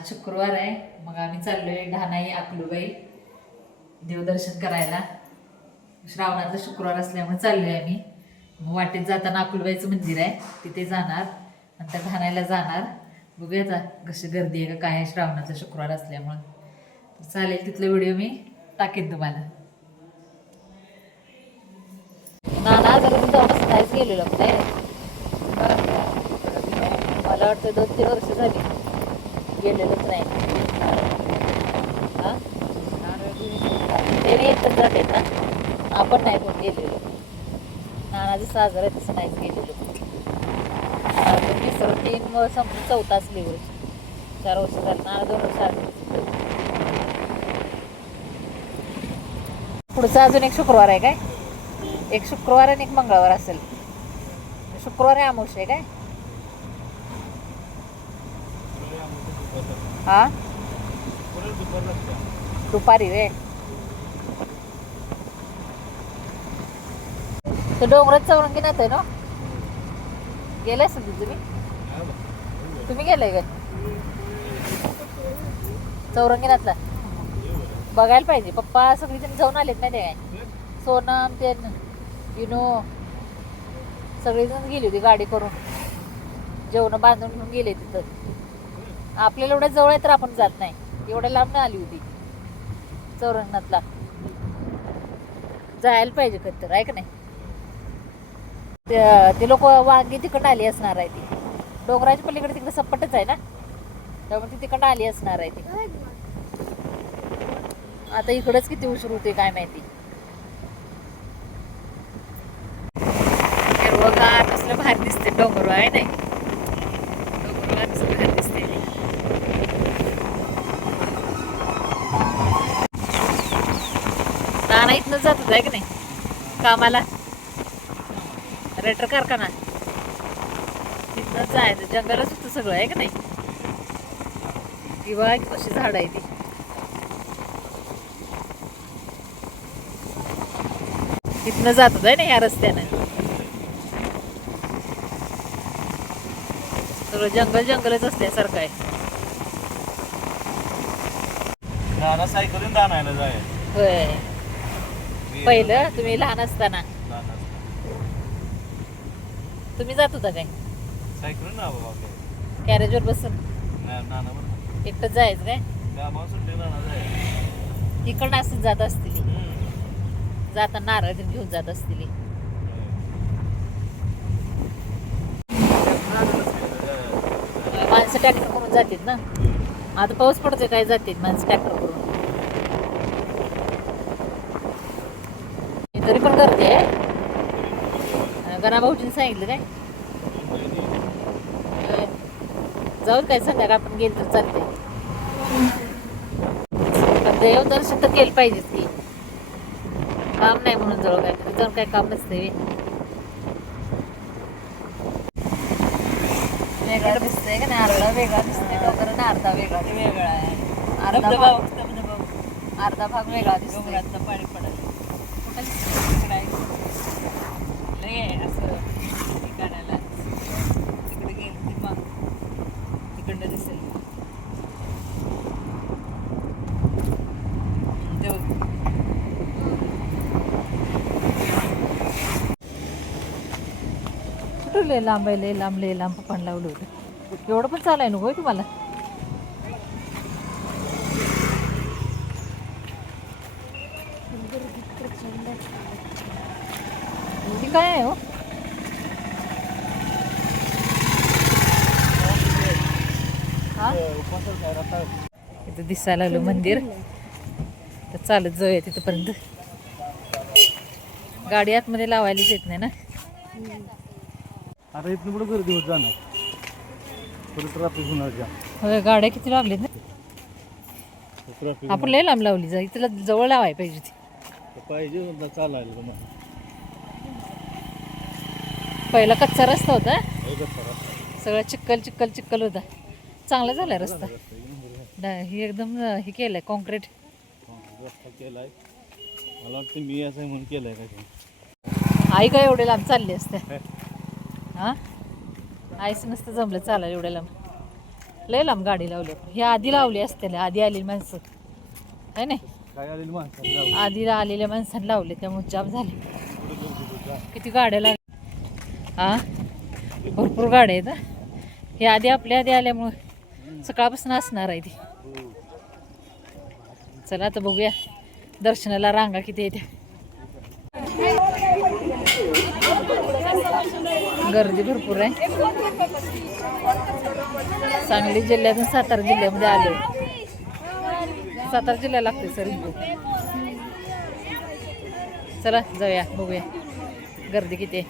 आज शुक्रवार आहे. मग आम्ही चाललो आहे ढाणाई अकलूबाई देवदर्शन करायला. श्रावणातलं शुक्रवार असल्यामुळे चाललो आहे आम्ही. मग वाटेत जाताना अकलूबाईचं मंदिर आहे. तिथे जाणार. नंतर ढाणायला जाणार. बघूया आता कशी गर्दी आहे का काय आहे श्रावणाचा शुक्रवार असल्यामुळं. तर चालेल तिथला व्हिडिओ मी टाकेन तुम्हाला. नाना जरा जाऊन काहीच गेलेलो काय मला वाटतं दोन तीन वर्ष झाली. गेलेलंच नाही. हा? ते ना? आपण नाही कोण गेलेलो. नाना जसं आजार आहे तसं नाहीच गेलेलो. आपण तिसरं तीन वर्ष संपून चौथा असली वर्ष. चार वर्ष झाली. नाना दोन वर्ष आली. पुढचा अजून एक शुक्रवार आहे काय? एक शुक्रवार आणि एक मंगळवार असेल. शुक्रवार आहे अमावस्या आहे काय? हा? दुपारी रे. तो डोंगरात चौरंगी आहे ना? गेलाय सध्या तुम्ही? तुम्ही गेलाय काय चौरंगीनाथला बघायला पाहिजे. पप्पा सगळीजण जाऊन आलेत नाही ते. काय सोनम ते युनो सगळीजण गेली होती गाडी करून. जेवण बांधून घेऊन गेले तिथं. आपल्याला एवढ्या जवळ आहे तर आपण जात नाही. एवढ्या लांब नाही आली होती. चौरंगणातला. जायला पाहिजे कधी तर आहे का नाही? ते- ते लोक वांगी तिकडं आली असणार आहे ती. डोंगराच्या पलीकडे तिकडे सप्पटच आहे ना? त्यामुळे ती तिकडं आली असणार आहे ती. आता इकडंच किती उशीर होते काय माहिती. हिरवगार कसलं भारी दिसते डोंगर आहे नाही? डोंगरवार भारी नाना इथनं जात होता आहे की नाही? कामाला? रेटर कारखाना. तिथनं जायचं. जंगलच होतं सगळं आहे का नाही? किंवा कशी झाड आहे ती? तिथनं जात होतं ना या रस्त्यानं. सगळं जंगल जंगलच असल्यासारखं आहे. सायकलीन राहणार जाय होय. पहिलं तुम्ही लहान असताना. तुम्ही जात होता काय? सायकलीन ना बाबा. कॅरेजवर बसून? ना- नाना बरं एकटं जायचं काय? कामावर सुट्टी नाना जाय इकडं असं जात असतील. जाताना नारळ घेऊन जात असतील. माणसं ट्रॅक्टर करून जातात ना? आता पाऊस पडतोय काय जातात माणसं ट्रॅक्टर करून तरी पण गर्दी आहे. गणा भाऊजीने सांगितलं काय? जाऊ काय संध्याकाळ आपण गेलं तर चालते देव दर्शन तर केलं पाहिजेच की. काम नाही म्हणून जवळ काय जाऊन काय काम नसते वेगळा दिसतंय का नाही? अर्धा वेगळा दिसतोय. डोंगर अर्धा वेगळा वेगळा आहे अर्धा भाग अर्धा भाग वेगळा डोंगरातलं पाणी पडायला कुठं दिसतंय? तिकडं आहे. लय आहे असं ठिकाणाला तिकडे गेलं की मग तिकडनं दिसेल ते बघ. कुठं लय लांब आहे लय लांब लय लांब पण लावलं होतं. एवढं पण चालाय नको तुम्हाला. ती काय आहे हो? इथं दिसायला लागलं मंदिर. तर चालत जाऊया तिथपर्यंत. गाडी आतमध्ये लावायलाच येत नाही ना? आता इथून पुढे गर्दी होत जाणार. परत ट्रॅफिक होणार का होय गाड्या किती ना? ट्रॅफिक आपण लय लांब लावली जा इथला जवळ लावाय पाहिजे ती. पाहिजे समजा चालायला तुम्हाला पहिला कच्चा रस्ता होता. एकच करा. सगळं चिक्कल चिक्कल चिक्कल होता. चांगला झालाय रस्ता. डा- हे एकदम अं, हे केलंय कॉन्क्रीट हा, रस्ता केलाय. मला वाटतं मी असं म्हणून केलंय ते. आई काय एवढे लांब चालली असते हा? आईच नसतं जमलं चालायला एवढ्या लांब. लय लांब गाडी लावली. ही आधी लावली असते आधी आलेली माणसं. आहे ना काय आलेली माणसं? आधी आलेल्या माणसांनी लावले त्यामुळे जाम झाले. किती गाड्या लाग हा? भरपूर गाड्या आहेत हा. हे आधी आपल्या आधी आल्यामुळं सकाळपासून असणार आहे ती. चला आता बघूया. दर्शनाला रांगा किती येत्या गर्दी भरपूर आहे. सांगली जिल्ह्यातून सातारा जिल्ह्यामध्ये आलो सातारा जिल्हा लागते सर चला जाऊया बघूया. गर्दी किती आहे.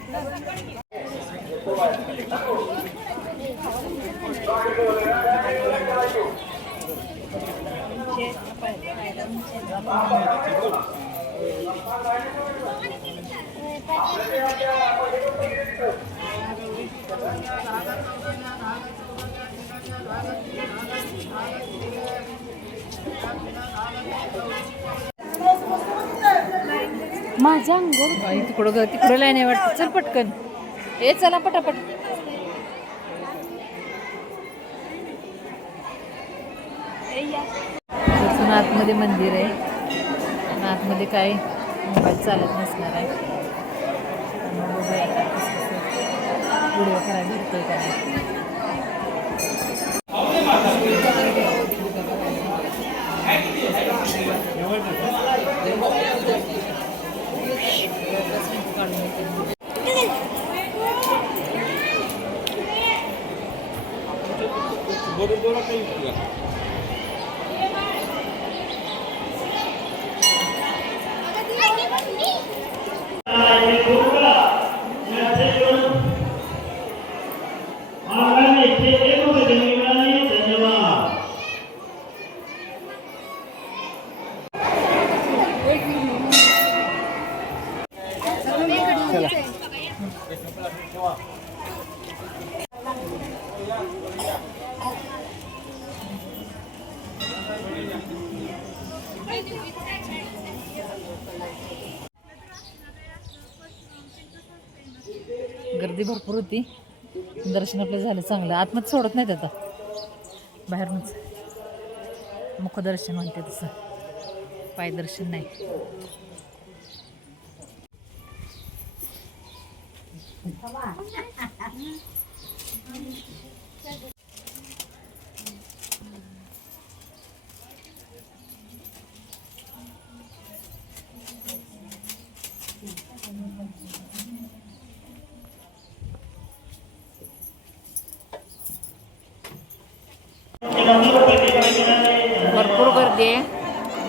माझा अंगोर बाई, तिकडं ग- तिकडं लाईन आहे वाटतं. चल पटकन. ये चला पटापट. आतमध्ये मंदिर आहे. आतमध्ये काय? मोबाईल चालत नसणार आहे. कसं व्हिडिओ करायला भेटतोय गर्दी भरपूर होती. दर्शन आपलं झालं चांगलं. आतमध्ये सोडत नाहीत आता. बाहेरूनच. मुखदर्शन म्हणते तसं. पायदर्शन नाही. भरपूर गर्दी आहे.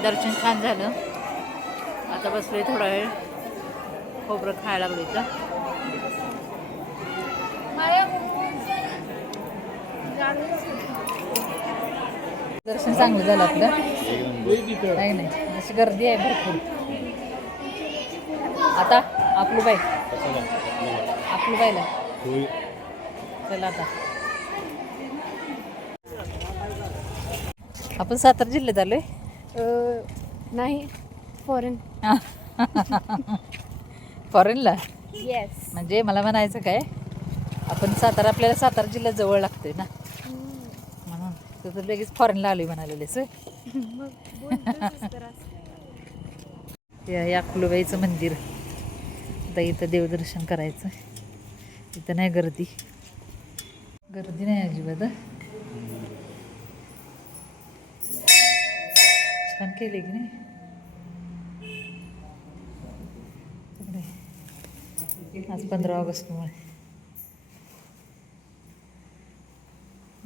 दर्शन छान झालं. आता बसलोय थोडा वेळ खोबरं खायला लागलो इथं. दर्शन चांगलं झालं आपलं. काही नाही. अशी गर्दी आहे भरपूर. आता आपलं बाई आपलं बाईला चला आता. आपण सातारा जिल्ह्यात आलोय? नाही फॉरेन फॉरेनला येस म्हणजे मला म्हणायचं काय आपण सातारा आपल्याला सातारा जिल्ह्यात जवळ लागतोय ना. तू तर लगेच फॉरेनला आलोय म्हणालेस या अकलूबाईचं मंदिर. आता इथं देवदर्शन करायचं. इथं नाही गर्दी. गर्दी नाही अजिबात छान केले की नाही? आज पंधरा ऑगस्टमुळे.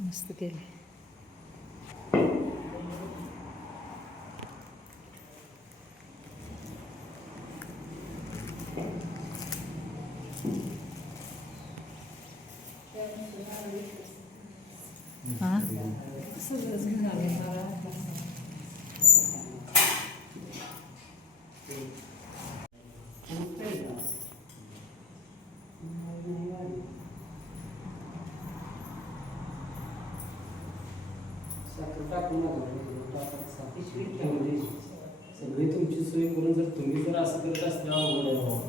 मस्त केले हां सगळंच घेऊन आले मला सगळी तुमची सोय करून जर तुम्ही जर असं करत असल्यावर